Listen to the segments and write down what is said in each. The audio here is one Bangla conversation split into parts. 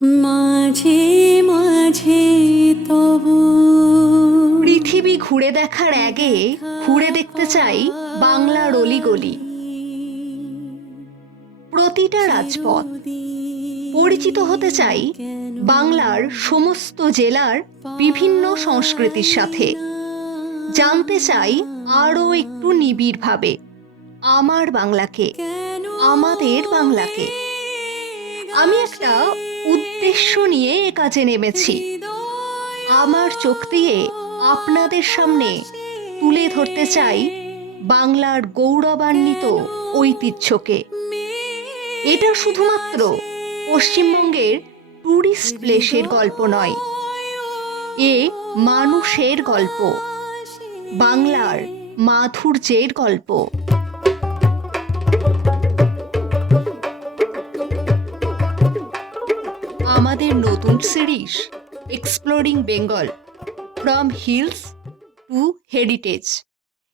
মাঝে মাঝে তবু পৃথিবী ঘুরে দেখার আগে ঘুরে দেখতে চাই বাংলার অলিগলি, প্রতিটা রাজপথ। পরিচিত হতে চাই বাংলার সমস্ত জেলার বিভিন্ন সংস্কৃতির সাথে। জানতে চাই আরও একটু নিবিড়ভাবে আমার বাংলাকে, আমাদের বাংলাকে। আমি একটা উদ্দেশ্য নিয়ে এ কাজে নেমেছি। আমার চোখ দিয়ে আপনাদের সামনে তুলে ধরতে চাই বাংলার গৌরবান্বিত ঐতিহ্যকে। এটা শুধুমাত্র পশ্চিমবঙ্গের ট্যুরিস্ট প্লেসের গল্প নয়, এ মানুষের গল্প, বাংলার মাধুর্যের গল্প। আমাদের নতুন series exploring Bengal from hills to heritage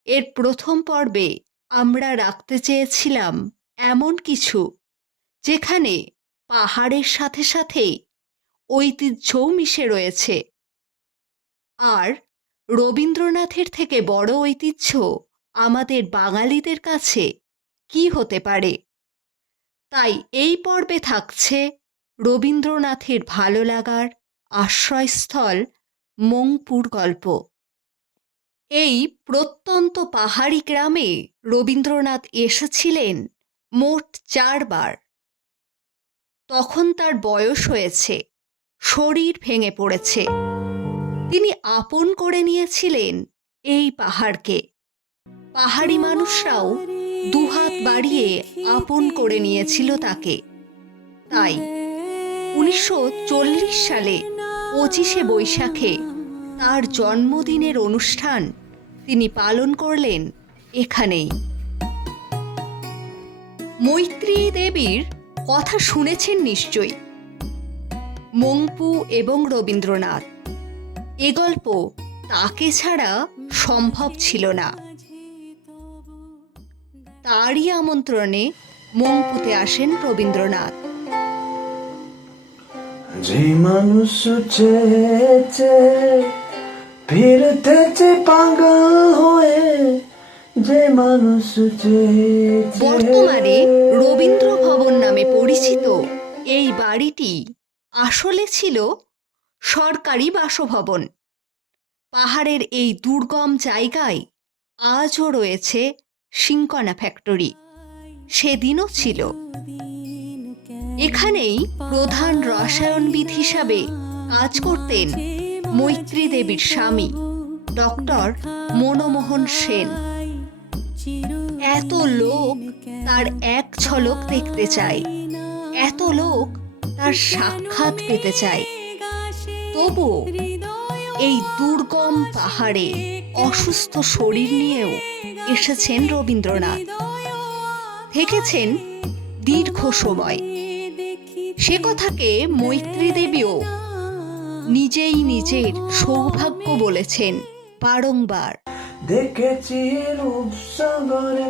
এর প্রথম পর্বে আমরা রাখতে চেয়েছিলাম এমন কিছু যেখানে পাহাড়ের সাথে সাথে ঐতিহ্যও মিশে রয়েছে। আর রবীন্দ্রনাথের থেকে বড় ঐতিহ্য আমাদের বাঙালিদের কাছে কি হতে পারে? তাই এই পর্বে থাকছে রবীন্দ্রনাথের ভালো লাগার আশ্রয়স্থল মংপুর গল্প। এই প্রত্যন্ত পাহাড়ি গ্রামে রবীন্দ্রনাথ এসেছিলেন মোট 4 বার। তখন তার বয়স হয়েছে, শরীর ভেঙে পড়েছে। তিনি আপন করে নিয়েছিলেন এই পাহাড়কে। পাহাড়ি মানুষরাও দুহাত বাড়িয়ে আপন করে নিয়েছিল তাকে। তাই 1940 সালে 25শে বৈশাখে তার জন্মদিনের অনুষ্ঠান তিনি পালন করলেন এখানেই। মৈত্রী দেবীর কথা শুনেছেন নিশ্চয়ই। মংপু এবং রবীন্দ্রনাথ, এ গল্প তাকে ছাড়া সম্ভব ছিল না। তারই আমন্ত্রণে মংপুতে আসেন রবীন্দ্রনাথ। যে মানুষ চেয়েছে ফিরতেছে পাগল হয়ে, যে মানুষ চেয়েছে। বর্তমানে রবীন্দ্র ভবন নামে পরিচিত এই বাড়িটি আসলে ছিল সরকারি বাসভবন। পাহাড়ের এই দুর্গম জায়গায় আজও রয়েছে সিংকনা ফ্যাক্টরি, সেদিনও ছিল। এখানেই প্রধান রসায়নবিদ হিসাবে কাজ করতেন মৈত্রী দেবীর স্বামী ডক্টর মনমোহন সেন। এত লোক তার এক ঝলক দেখতে চায়, এত লোক তার সাক্ষাৎ পেতে চায়। তবুও এই দুর্গম পাহাড়ে অসুস্থ শরীর নিয়েও এসেছেন রবীন্দ্রনাথ। থেকেছেন দীর্ঘ সময়। সে কথাকে মৈত্রী দেবীও নিজেই নিজের সৌভাগ্য বলেছেন বারংবার। দেখেছি রূপসাগরে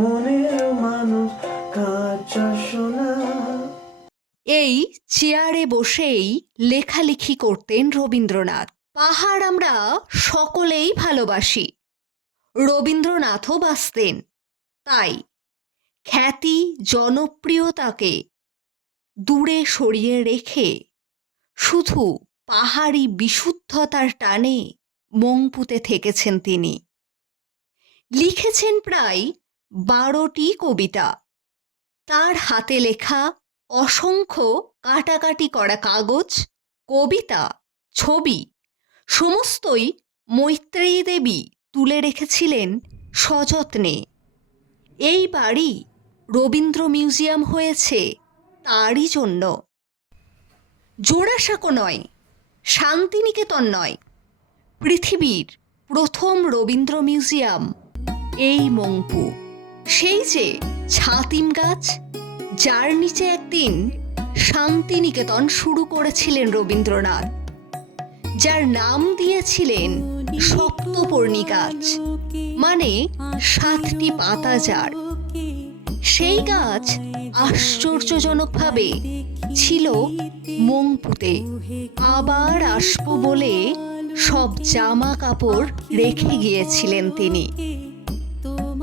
মনের মানুষ কাঁচা সোনা। এই চেয়ারে বসেই লেখালেখি করতেন রবীন্দ্রনাথ। পাহাড় আমরা সকলেই ভালোবাসি, রবীন্দ্রনাথও বাসতেন। তাই খ্যাতি জনপ্রিয়তাকে দূরে সরিয়ে রেখে শুধু পাহাড়ি বিশুদ্ধতার টানে মংপুতে থেকেছেন তিনি। লিখেছেন প্রায় 12টি কবিতা। তার হাতে লেখা অসংখ্য কাটাকাটি করা কাগজ, কবিতা, ছবি সমস্তই মৈত্রেয়ী দেবী তুলে রেখেছিলেন সযত্নে। এই বাড়ি রবীন্দ্র মিউজিয়াম হয়েছে তারই জন্য। জোড়াসাঁকো নয়, শান্তিনিকেতন নয়, পৃথিবীর প্রথম রবীন্দ্র মিউজিয়াম এই মংপু। সেই যে ছাতিম গাছ, যার নিচে একদিন শান্তিনিকেতন শুরু করেছিলেন রবীন্দ্রনাথ, যার নাম দিয়েছিলেন সপ্তপর্ণী গাছ, মানে 7টি পাতা যার। সেই গাছ আশ্চর্যজনকভাবে ছিল মংপুতে। আবার আসবো বলে সব জামা কাপড় রেখে গিয়েছিলেন তিনি।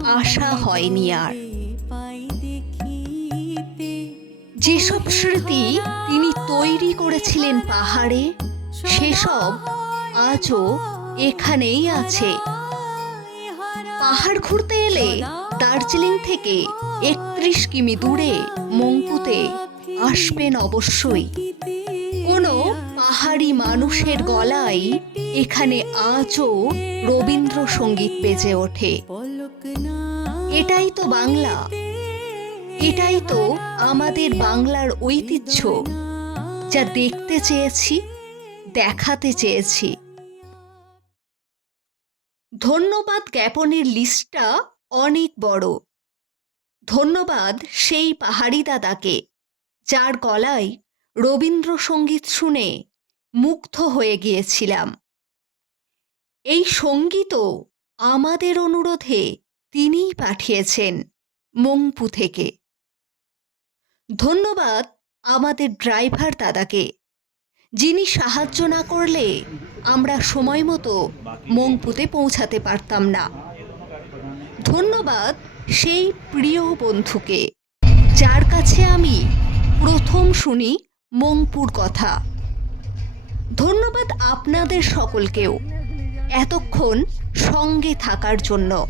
আশা হয়নি আর। যেসব স্মৃতি তিনি তৈরি করেছিলেন পাহাড়ে, সেসব আজও এখানেই আছে। পাহাড় ঘুরতে এলে দার্জিলিং থেকে 31 কিমি দূরে মংপুতে আসবেন অবশ্যই। কোনো পাহাড়ি মানুষের গলায় এখানে আজও রবীন্দ্রসঙ্গীত বেজে ওঠে। এটাই তো বাংলা, এটাই তো আমাদের বাংলার ঐতিহ্য, যা দেখতে চেয়েছি, দেখাতে চেয়েছি। ধন্যবাদ জ্ঞাপনের লিস্টটা অনেক বড়। ধন্যবাদ সেই পাহাড়ি দাদাকে যার গলায় রবীন্দ্রসঙ্গীত শুনে মুগ্ধ হয়ে গিয়েছিলাম। এই সঙ্গীতও আমাদের অনুরোধে তিনিই পাঠিয়েছেন মংপু থেকে। ধন্যবাদ আমাদের ড্রাইভার দাদাকে, যিনি সাহায্য না করলে আমরা সময় মতো মংপুতে পৌঁছাতে পারতাম না। ধন্যবাদ সেই প্রিয় বন্ধুকে যার কাছে আমি প্রথম শুনি মংপুর কথা। ধন্যবাদ আপনাদের সকলকেও এতক্ষণ সঙ্গে থাকার জন্য।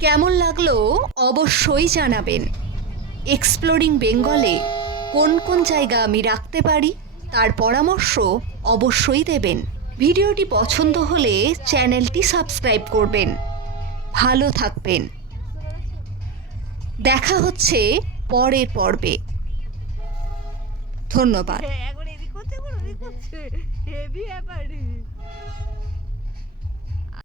কেমন লাগলো অবশ্যই জানাবেন। এক্সপ্লোরিং বেঙ্গলে কোন কোন জায়গা আমি রাখতে পারি তার পরামর্শ অবশ্যই দেবেন। ভিডিওটি পছন্দ হলে চ্যানেলটি সাবস্ক্রাইব করবেন। ভালো থাকবেন। দেখা হচ্ছে পরের পর্বে। ধন্যবাদ। এখন এদিক করছে হেভি ব্যাপার।